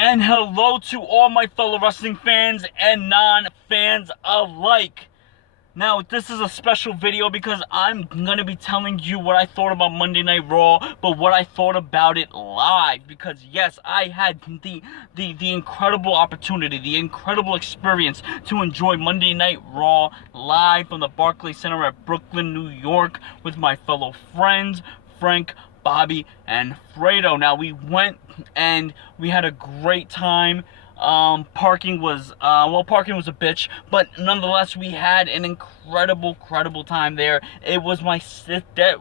And hello to all my fellow wrestling fans and non-fans alike. Now, this is a special video because I'm going to be telling you what I thought about Monday Night Raw, but what I thought about it live. Because, yes, I had the incredible opportunity, the incredible experience to enjoy Monday Night Raw live from the Barclays Center at Brooklyn, New York with my fellow friends, Frank, Bobby, and Fredo. Now, we went and we had a great time. Parking was a bitch, but nonetheless, we had an incredible time there. That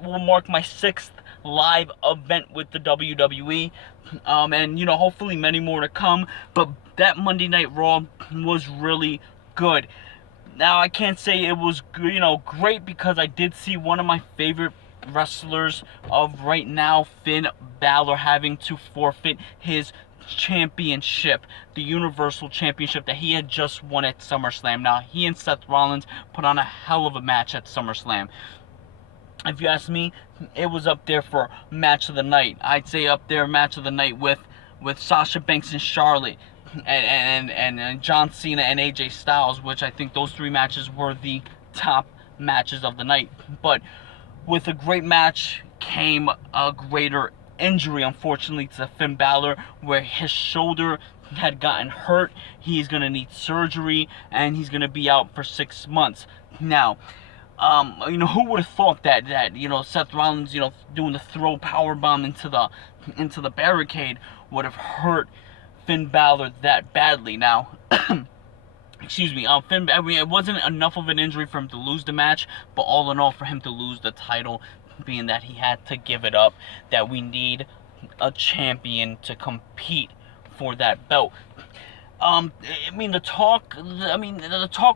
will mark my 6th live event with the WWE, and hopefully many more to come. But that Monday Night Raw was really good. Now, I can't say it was great because I did see one of my favorite wrestlers of right now, Finn Bálor, having to forfeit his championship, the Universal Championship that he had just won at SummerSlam. Now, he and Seth Rollins put on a hell of a match at SummerSlam. If you ask me, it was up there for match of the night. I'd say up there match of the night with Sasha Banks and Charlotte and John Cena and AJ Styles, which I think those 3 matches were the top matches of the night. But with a great match came a greater injury, unfortunately, to Finn Bálor, where his shoulder had gotten hurt. He's going to need surgery, and he's going to be out for 6 months. Now, who would have thought that Seth Rollins, doing the throw powerbomb into the barricade would have hurt Finn Bálor that badly. Now, excuse me, it wasn't enough of an injury for him to lose the match, but all in all, for him to lose the title, being that he had to give it up, that we need a champion to compete for that belt. The talk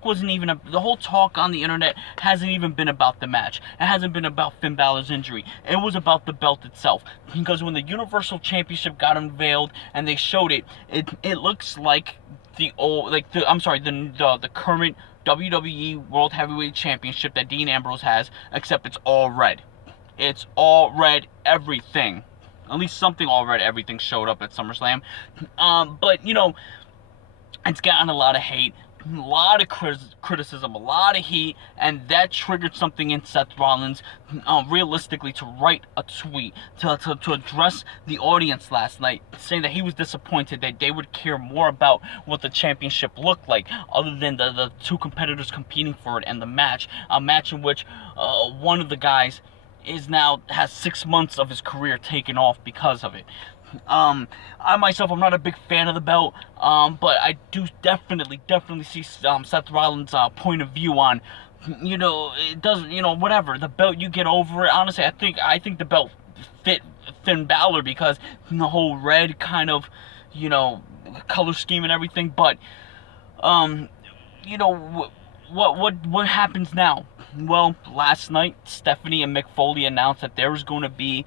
wasn't even, the whole talk on the internet hasn't even been about the match. It hasn't been about Finn Bálor's injury. It was about the belt itself. Because when the Universal Championship got unveiled and they showed it, it looks like the current WWE World Heavyweight Championship that Dean Ambrose has, except it's all red. It's all red everything. At least something all red everything showed up at SummerSlam. But, it's gotten a lot of hate, a lot of criticism, a lot of heat, and that triggered something in Seth Rollins, realistically, to write a tweet, to address the audience last night, saying that he was disappointed that they would care more about what the championship looked like, other than the 2 competitors competing for it and the match. A match in which one of the guys has 6 months of his career taken off because of it. I myself, I'm not a big fan of the belt, but I do definitely see Seth Rollins' point of view on, it doesn't, whatever, the belt, you get over it. Honestly, I think the belt fit Finn Bálor because the whole red kind of, color scheme and everything, but, what happens now? Well, last night, Stephanie and Mick Foley announced that there was going to be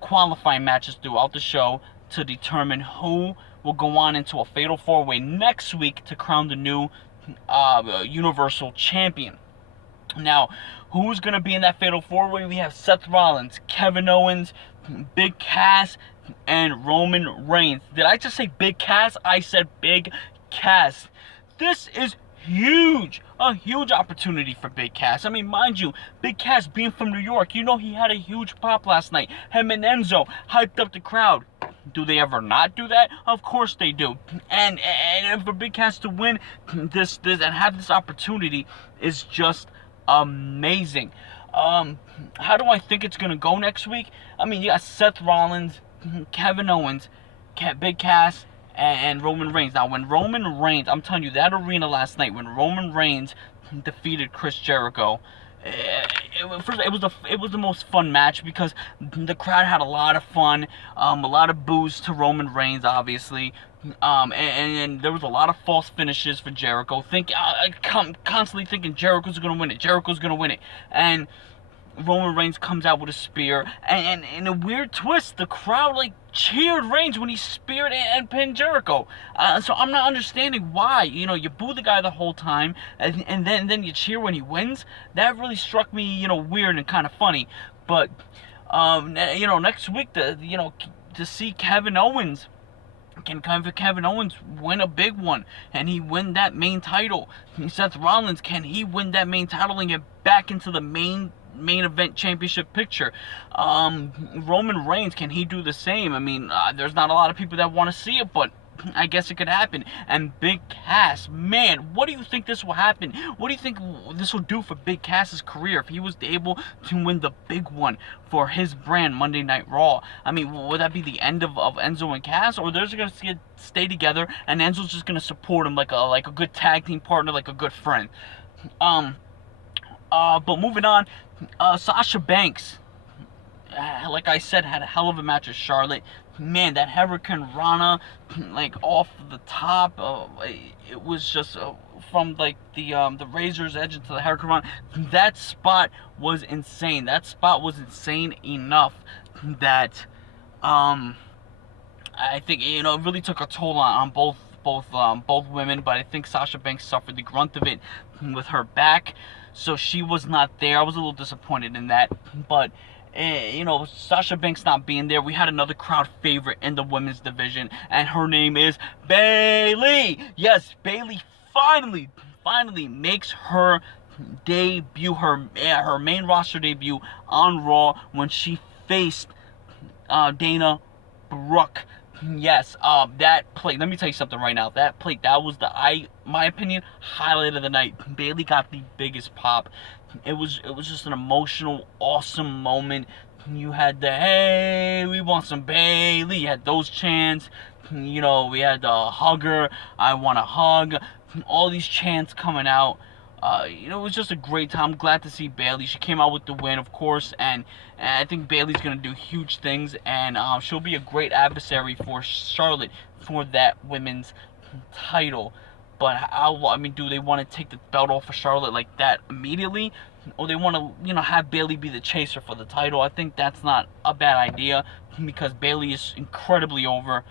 qualifying matches throughout the show to determine who will go on into a fatal 4-way next week to crown the new Universal Champion. Now, who's going to be in that fatal 4-way? We have Seth Rollins, Kevin Owens, Big Cass, and Roman Reigns. Did I just say Big Cass? I said Big Cass. This is huge. A huge opportunity for Big Cass. Mind you, Big Cass being from New York, he had a huge pop last night. Him and Enzo hyped up the crowd. Do they ever not do that? Of course they do. And for Big Cass to win this and have this opportunity is just amazing. How do I think it's gonna go next week? You got Seth Rollins, Kevin Owens, Big Cass, and Roman Reigns. Now, when Roman Reigns, I'm telling you, that arena last night, when Roman Reigns defeated Chris Jericho, it was the most fun match because the crowd had a lot of fun, a lot of boos to Roman Reigns, obviously, and there was a lot of false finishes for Jericho. Constantly thinking Jericho's gonna win it, and Roman Reigns comes out with a spear, and in a weird twist, the crowd cheered Reigns when he speared and pinned Jericho. So I'm not understanding why. You boo the guy the whole time, and then you cheer when he wins. That really struck me, weird and kind of funny. But next week, to see Kevin Owens Can Kevin Owens win a big one? And he win that main title? Seth Rollins, can he win that main title and get back into the main event championship picture? Roman Reigns, can he do the same? I mean, there's not a lot of people that want to see it, but I guess it could happen. And Big Cass, man, what do you think this will happen? What do you think this will do for Big Cass's career if he was able to win the big one for his brand, Monday Night Raw? I mean, would that be the end of Enzo and Cass, or they're going to stay together and Enzo's just going to support him like a good tag team partner, like a good friend? But moving on, Sasha Banks, like I said, had a hell of a match with Charlotte. Man, that Hurricane Rana, like off the top, it was just from like the Razor's Edge into the Hurricane Rana. That spot was insane. That spot was insane enough that I think it really took a toll on both women. But I think Sasha Banks suffered the grunt of it with her back, so she was not there. I was a little disappointed in that, but. Sasha Banks not being there, we had another crowd favorite in the women's division, and her name is Bayley. Yes, Bayley finally makes her debut, her main roster debut on Raw when she faced Dana Brooke. Yes, that play. Let me tell you something right now. That play, that was my opinion, highlight of the night. Bayley got the biggest pop. It was just an emotional, awesome moment. You had the "Hey, we want some Bayley." You had those chants. We had the "Hugger," "I want a hug." All these chants coming out. It was just a great time. I'm glad to see Bayley. She came out with the win, of course, and I think Bayley's gonna do huge things, and she'll be a great adversary for Charlotte for that women's title. But do they want to take the belt off of Charlotte like that immediately, or they want to, have Bayley be the chaser for the title? I think that's not a bad idea because Bayley is incredibly over.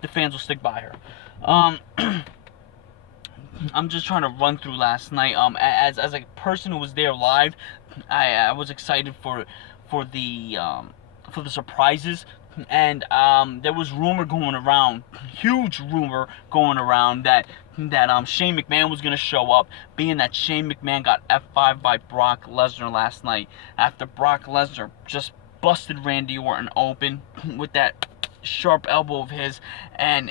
The fans will stick by her. I'm just trying to run through last night. As a person who was there live, I was excited for the surprises. And there was rumor going around, huge rumor going around that Shane McMahon was gonna show up, being that Shane McMahon got F5 by Brock Lesnar last night after Brock Lesnar just busted Randy Orton open with that sharp elbow of his, and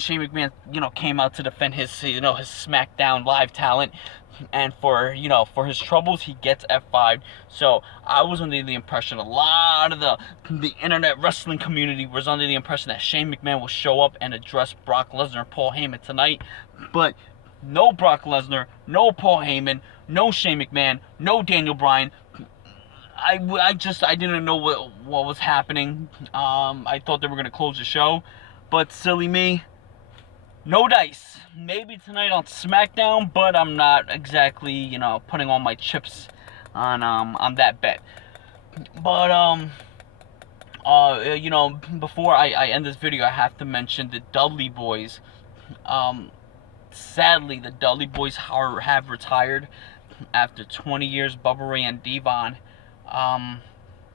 Shane McMahon came out to defend his his SmackDown Live talent. And for his troubles, he gets F5. So I was under the impression, a lot of the internet wrestling community was under the impression that Shane McMahon will show up and address Brock Lesnar and Paul Heyman tonight. But no Brock Lesnar, no Paul Heyman, no Shane McMahon, no Daniel Bryan. I didn't know what was happening. I thought they were gonna close the show, but silly me. No dice. Maybe tonight on SmackDown, but I'm not exactly, putting all my chips on that bet. But before I end this video, I have to mention the Dudley Boys. Sadly, the Dudley Boys have retired after 20 years. Bubba Ray and Devon,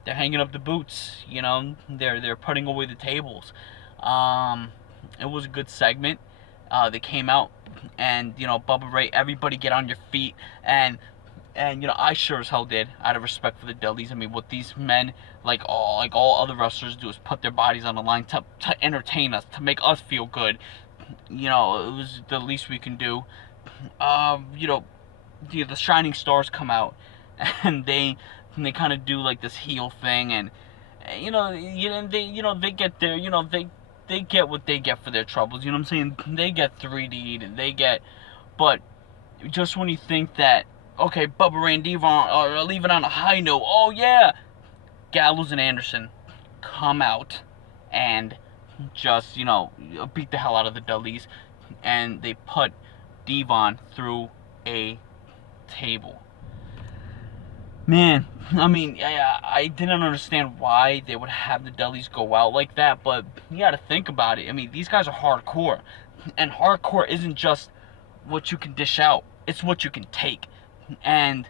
they're hanging up the boots. They're putting away the tables. It was a good segment. They came out, and Bubba Ray, everybody get on your feet, and I sure as hell did, out of respect for the Dudleys. I mean, what these men, like all other wrestlers, do is put their bodies on the line to entertain us, to make us feel good. It was the least we can do. The Shining Stars come out, and they kind of do like this heel thing, and they get there, they get what they get for their troubles, what I'm saying? They get 3D'd, and but just when you think that, okay, Bubba Ray and Devon are leaving on a high note, oh yeah, Gallows and Anderson come out and just, beat the hell out of the Dudleys, and they put Devon through a table. Man, I mean, I didn't understand why they would have the Dudleys go out like that, but you gotta think about it. I mean, these guys are hardcore, and hardcore isn't just what you can dish out, it's what you can take. And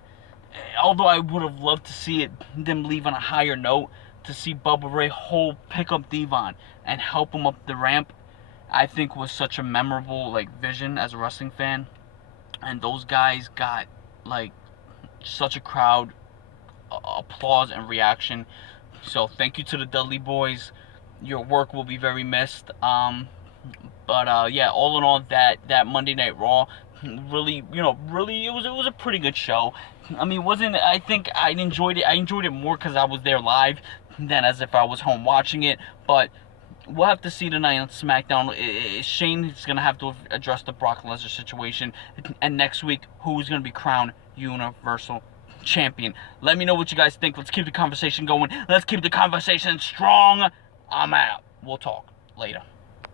although I would have loved to see them leave on a higher note, to see Bubba Ray pick up Devon and help him up the ramp, I think was such a memorable like vision as a wrestling fan, and those guys got like such a crowd applause and reaction. So thank you to the Dudley Boys. Your work will be very missed. But yeah, all in all, that Monday Night Raw, really, really, it was a pretty good show. I mean, wasn't I think I enjoyed it. I enjoyed it more because I was there live than as if I was home watching it. But we'll have to see tonight on SmackDown. Shane is gonna have to address the Brock Lesnar situation, and next week, who's gonna be crowned Universal Champion. Let me know what you guys think. Let's keep the conversation going. Let's keep the conversation strong. I'm out. We'll talk later.